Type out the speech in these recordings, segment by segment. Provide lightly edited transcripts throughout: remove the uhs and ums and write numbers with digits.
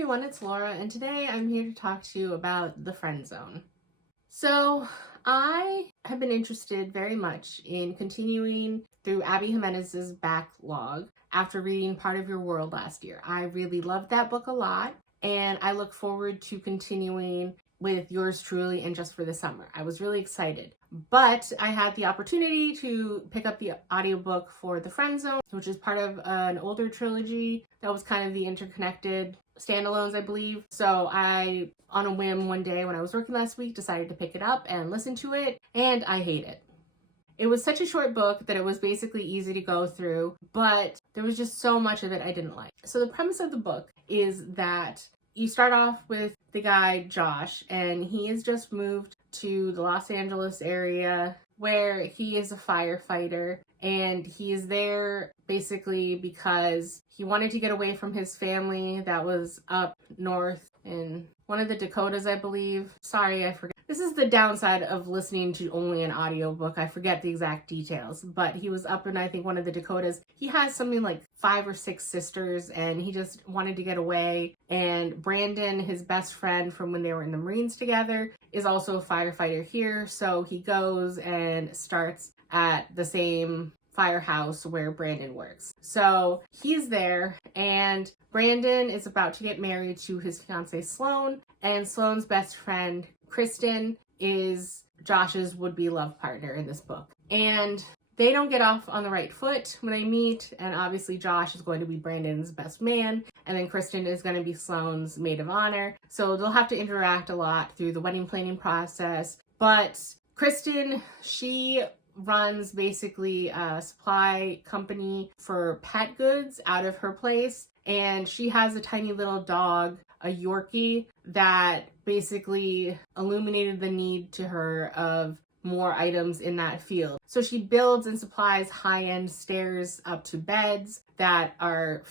everyone, it's Laura, and today I'm here to talk to you about the friend zone. So I have been interested very much in continuing through Abby Jimenez's backlog after reading Part of Your World last year. I really loved that book a lot, and I look forward to continuing with yours truly and Just for the Summer. I was really excited. But I had the opportunity to pick up the audiobook for The Friend Zone, which is part of an older trilogy that was kind of the interconnected standalones, I believe. So I, on a whim one day when I was working last week, decided to pick it up and listen to it, and I hate it. It was such a short book that it was basically easy to go through, but there was just so much of it I didn't like. So the premise of the book is that you start off with the guy, Josh, and he has just moved to the Los Angeles area where he is a firefighter, and he is there basically because he wanted to get away from his family that was up north in one of the Dakotas, I believe. Sorry, I forget. This is the downside of listening to only an audiobook. I forget the exact details, but he was up in, I think, one of the Dakotas. He has something like 5 or 6 sisters, and he just wanted to get away. And Brandon, his best friend from when they were in the Marines together, is also a firefighter here. So he goes and starts at the same firehouse where Brandon works. So he's there, and Brandon is about to get married to his fiancée Sloan, and Sloan's best friend Kristen is Josh's would-be love partner in this book. And they don't get off on the right foot when they meet, and obviously Josh is going to be Brandon's best man, and then Kristen is going to be Sloan's maid of honor. So they'll have to interact a lot through the wedding planning process. But Kristen, she runs basically a supply company for pet goods out of her place, and she has a tiny little dog, a Yorkie, that basically illuminated the need to her of more items in that field. So she builds and supplies high-end stairs up to beds that are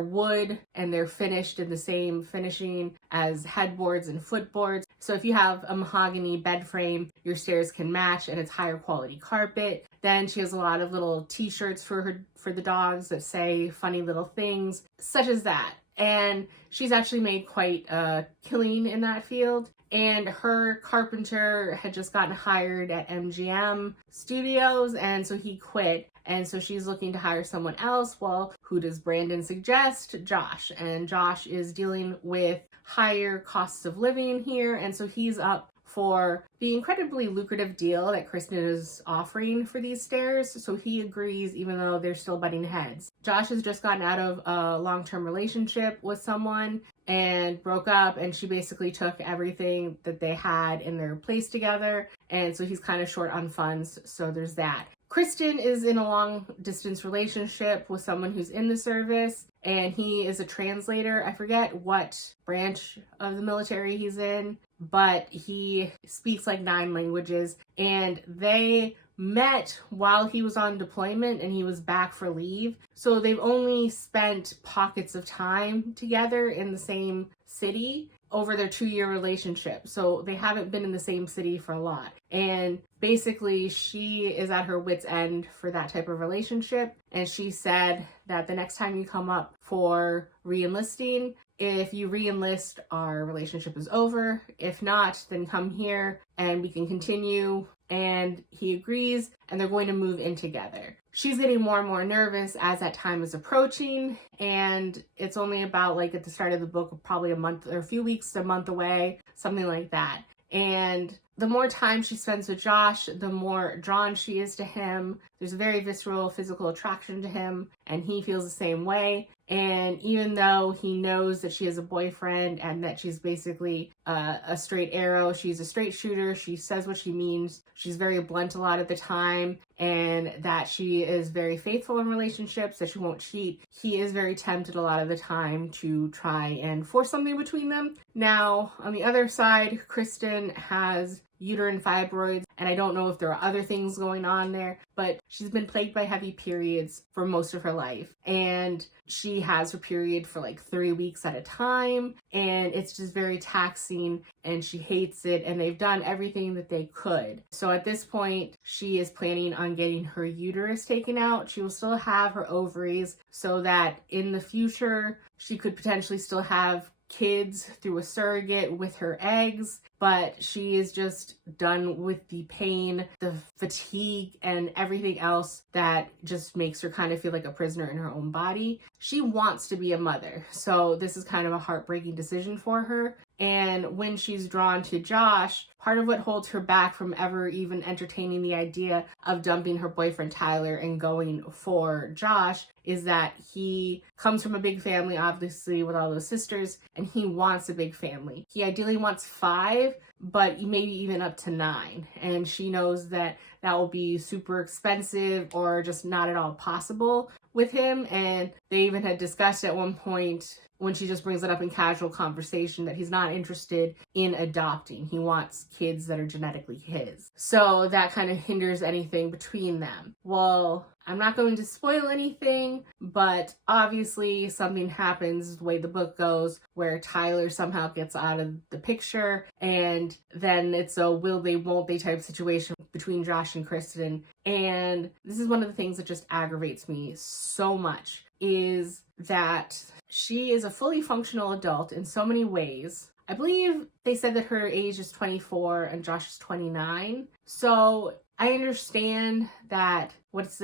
wood, and they're finished in the same finishing as headboards and footboards. So if you have a mahogany bed frame, your stairs can match, and it's higher quality carpet. Then she has a lot of little t-shirts for the dogs that say funny little things, such as that. And she's actually made quite a killing in that field. And her carpenter had just gotten hired at MGM Studios, and so he quit. And so she's looking to hire someone else. Well, who does Brandon suggest? Josh. And Josh is dealing with higher costs of living here, and so he's up for the incredibly lucrative deal that Kristen is offering for these stairs. So he agrees, even though they're still butting heads. Josh has just gotten out of a long-term relationship with someone and broke up, and she basically took everything that they had in their place together, and so he's kind of short on funds. So there's that. Kristen is in a long-distance relationship with someone who's in the service, and he is a translator. I forget what branch of the military he's in, but he speaks like 9 languages, and they met while he was on deployment and he was back for leave. So they've only spent pockets of time together in the same city over their 2-year relationship. So they haven't been in the same city for a lot. And basically she is at her wit's end for that type of relationship. And she said that the next time you come up for re-enlisting, if you re-enlist, our relationship is over. If not, then come here and we can continue. And he agrees, and they're going to move in together. She's getting more and more nervous as that time is approaching, and it's only about, like, at the start of the book, probably a month or a few weeks to a month away, something like that. And the more time she spends with Josh, the more drawn she is to him. There's a very visceral physical attraction to him, and he feels the same way. And even though he knows that she has a boyfriend and that she's basically a straight arrow, she's a straight shooter, she says what she means, she's very blunt a lot of the time, and that she is very faithful in relationships, that she won't cheat, he is very tempted a lot of the time to try and force something between them. Now, on the other side, Kristen has uterine fibroids, and I don't know if there are other things going on there, but she's been plagued by heavy periods for most of her life, and she has her period for like 3 weeks at a time, and it's just very taxing, and she hates it, and they've done everything that they could. So at this point, she is planning on getting her uterus taken out. She will still have her ovaries so that in the future, she could potentially still have kids through a surrogate with her eggs, but she is just done with the pain, the fatigue, and everything else that just makes her kind of feel like a prisoner in her own body. She wants to be a mother, so this is kind of a heartbreaking decision for her. And when she's drawn to Josh, part of what holds her back from ever even entertaining the idea of dumping her boyfriend Tyler and going for Josh is that he comes from a big family, obviously, with all those sisters, and he wants a big family. He ideally wants 5, but maybe even up to 9. And she knows that that will be super expensive or just not at all possible with him. And they even had discussed at one point, when she just brings it up in casual conversation, that he's not interested in adopting. He wants kids that are genetically his. So that kind of hinders anything between them. Well, I'm not going to spoil anything, but obviously something happens the way the book goes where Tyler somehow gets out of the picture, and then it's a will they, won't they type situation between Josh and Kristen. And this is one of the things that just aggravates me so much, is that she is a fully functional adult in so many ways. I believe they said that her age is 24 and Josh is 29. So I understand that what is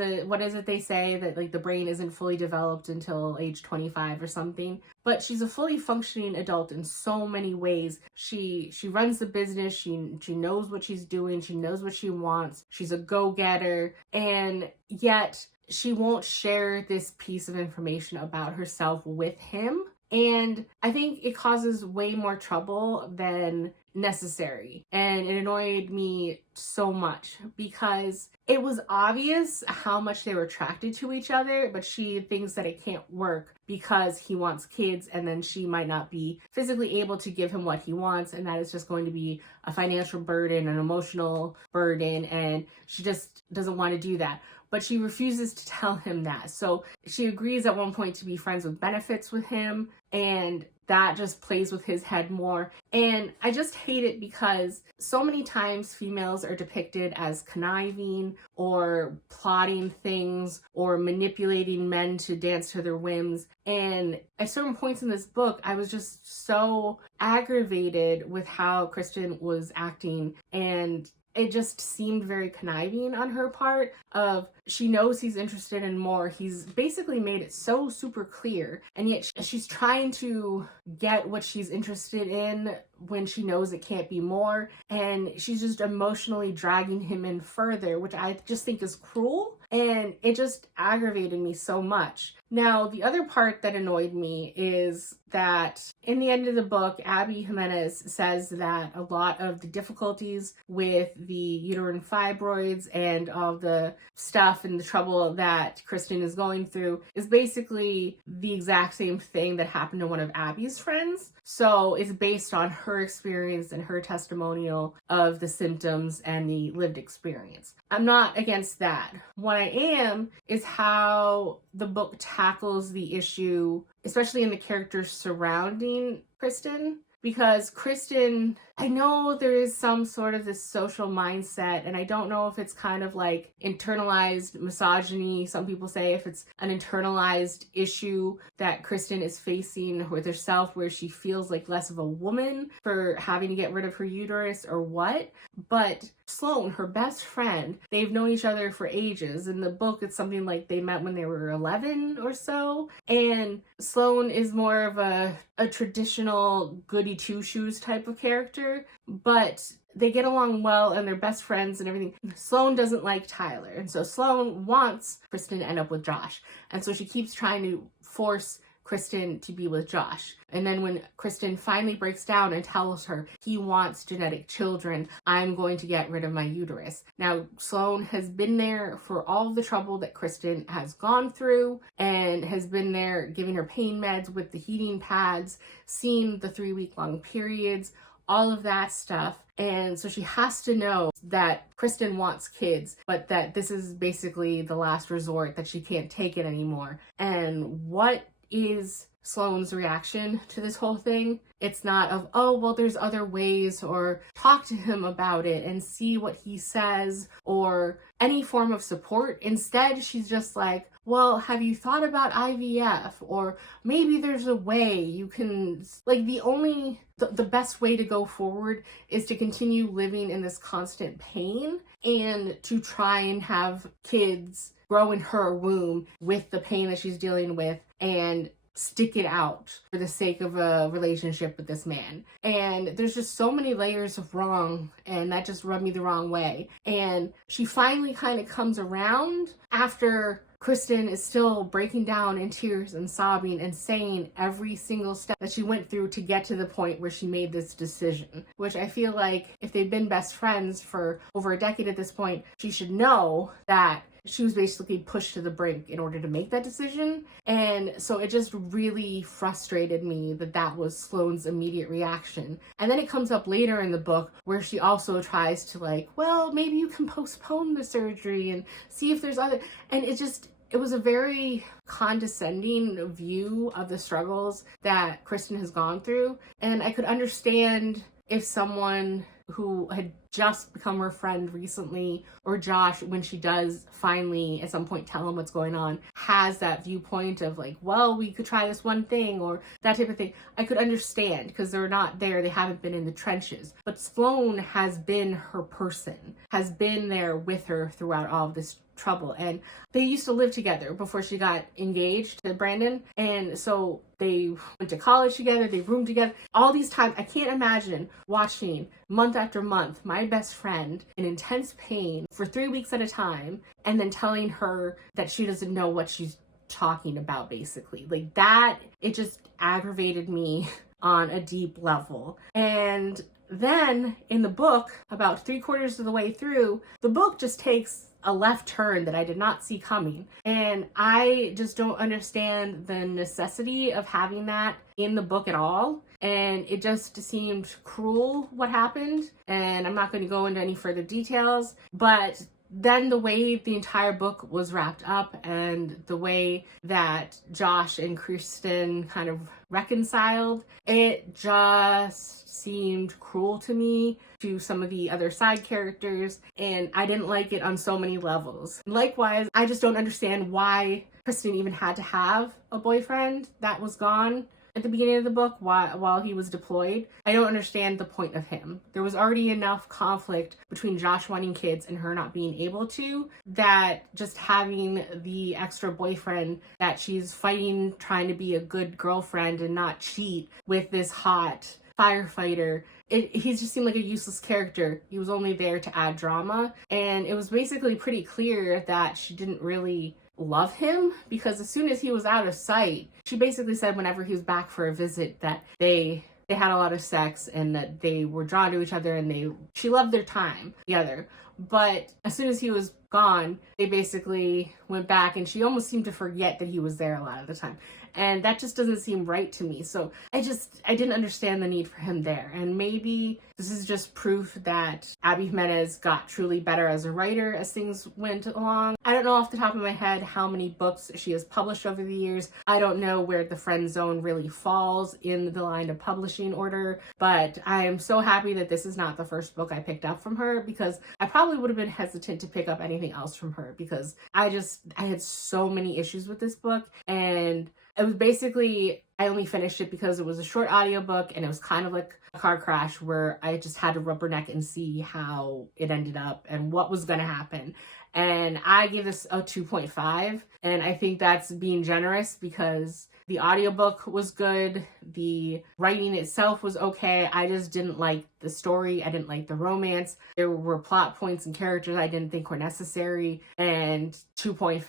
it they say that like the brain isn't fully developed until age 25 or something, but she's a fully functioning adult in so many ways. She runs the business, she knows what she's doing, she knows what she wants, she's a go-getter, and yet she won't share this piece of information about herself with him. And I think it causes way more trouble than necessary. And it annoyed me so much because it was obvious how much they were attracted to each other, but she thinks that it can't work because he wants kids, and then she might not be physically able to give him what he wants, and that is just going to be a financial burden, an emotional burden, and she just doesn't want to do that. But she refuses to tell him that. So she agrees at one point to be friends with benefits with him, and that just plays with his head more. And I just hate it because so many times females are depicted as conniving or plotting things or manipulating men to dance to their whims. And at certain points in this book, I was just so aggravated with how Kristen was acting, and it just seemed very conniving on her part. Of she knows he's interested in more. He's basically made it so super clear, and yet she's trying to get what she's interested in when she knows it can't be more, and she's just emotionally dragging him in further, which I just think is cruel, and it just aggravated me so much. Now, the other part that annoyed me is that in the end of the book, Abby Jimenez says that a lot of the difficulties with the uterine fibroids and all the stuff and the trouble that Kristen is going through is basically the exact same thing that happened to one of Abby's friends. So it's based on her experience and her testimonial of the symptoms and the lived experience. I'm not against that. What I am is how the book tackles the issue, especially in the characters surrounding Kristen. Because Kristen, I know there is some sort of this social mindset, and I don't know if it's kind of like internalized misogyny. Some people say if it's an internalized issue that Kristen is facing with herself, where she feels like less of a woman for having to get rid of her uterus or what. But Sloane, her best friend, they've known each other for ages. In the book, it's something like they met when they were 11 or so. And Sloane is more of a traditional goody two-shoes type of character, but they get along well and they're best friends and everything. Sloane doesn't like Tyler, and so Sloane wants Kristen to end up with Josh. And so she keeps trying to force Kristen to be with Josh. And then when Kristen finally breaks down and tells her he wants genetic children, I'm going to get rid of my uterus. Now, Sloane has been there for all the trouble that Kristen has gone through, and has been there giving her pain meds with the heating pads, seen the 3-week-long periods, all of that stuff. And so she has to know that Kristen wants kids, but that this is basically the last resort, that she can't take it anymore. And what is Sloane's reaction to this whole thing? It's not of, oh, well, there's other ways, or talk to him about it and see what he says, or any form of support. Instead, she's just like, well, have you thought about IVF? Or maybe there's a way you can, like, the best way to go forward is to continue living in this constant pain and to try and have kids grow in her womb with the pain that she's dealing with and stick it out for the sake of a relationship with this man. And there's just so many layers of wrong, and that just rubbed me the wrong way. And she finally kind of comes around after Kristen is still breaking down in tears and sobbing and saying every single step that she went through to get to the point where she made this decision, which I feel like if they'd been best friends for over a decade at this point, she should know that she was basically pushed to the brink in order to make that decision. And so it just really frustrated me that that was Sloane's immediate reaction. And then it comes up later in the book where she also tries to, like, well, maybe you can postpone the surgery and see if there's other, and it was a very condescending view of the struggles that Kristen has gone through. And I could understand if someone who had just become her friend recently, or Josh, when she does finally at some point tell him what's going on, has that viewpoint of like, well, we could try this one thing or that type of thing. I could understand because they're not there. They haven't been in the trenches. But Sloane has been her person, has been there with her throughout all of this trouble. And they used to live together before she got engaged to Brandon. And so they went to college together, they roomed together. All these times, I can't imagine watching month after month my best friend in intense pain for 3 weeks at a time and then telling her that she doesn't know what she's talking about, basically. Like that, it just aggravated me on a deep level. And then in the book, about 3/4 of the way through, the book just takes a left turn that I did not see coming. And I just don't understand the necessity of having that in the book at all. And it just seemed cruel what happened. And I'm not going to go into any further details, but then the way the entire book was wrapped up and the way that Josh and Kristen kind of reconciled, it just seemed cruel to me, to some of the other side characters, and I didn't like it on so many levels. Likewise, I just don't understand why Kristen even had to have a boyfriend that was gone at the beginning of the book while he was deployed. I don't understand the point of him. There was already enough conflict between Josh wanting kids and her not being able to, that just having the extra boyfriend that she's fighting, trying to be a good girlfriend and not cheat with this hot firefighter, he just seemed like a useless character. He was only there to add drama, and it was basically pretty clear that she didn't really love him, because as soon as he was out of sight, she basically said whenever he was back for a visit that they had a lot of sex and that they were drawn to each other and she loved their time together. But as soon as he was gone, they basically went back, and she almost seemed to forget that he was there a lot of the time. And that just doesn't seem right to me. So I didn't understand the need for him there. And maybe this is just proof that Abby Jimenez got truly better as a writer as things went along. I don't know off the top of my head how many books she has published over the years. I don't know where the Friend Zone really falls in the line of publishing order, but I am so happy that this is not the first book I picked up from her, because I probably would have been hesitant to pick up anything else from her, because I had so many issues with this book. And it was basically, I only finished it because it was a short audiobook, and it was kind of like a car crash where I just had to rubberneck and see how it ended up and what was going to happen. And I give this a 2.5, and I think that's being generous because the audiobook was good. The writing itself was okay. I just didn't like the story. I didn't like the romance. There were plot points and characters I didn't think were necessary, and 2.5.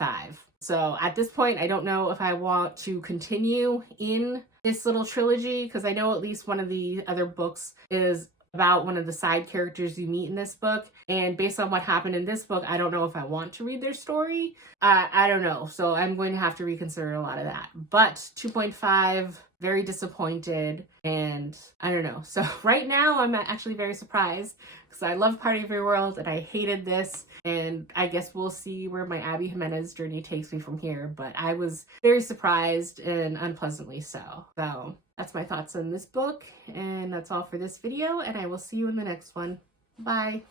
So at this point, I don't know if I want to continue in this little trilogy, because I know at least one of the other books is about one of the side characters you meet in this book. And based on what happened in this book, I don't know if I want to read their story. I don't know. So I'm going to have to reconsider a lot of that. But 2.5, very disappointed. And I don't know. So right now I'm actually very surprised, because I love Party of Your World and I hated this. And I guess we'll see where my Abby Jimenez journey takes me from here. But I was very surprised, and unpleasantly so. So that's my thoughts on this book. And that's all for this video. And I will see you in the next one. Bye.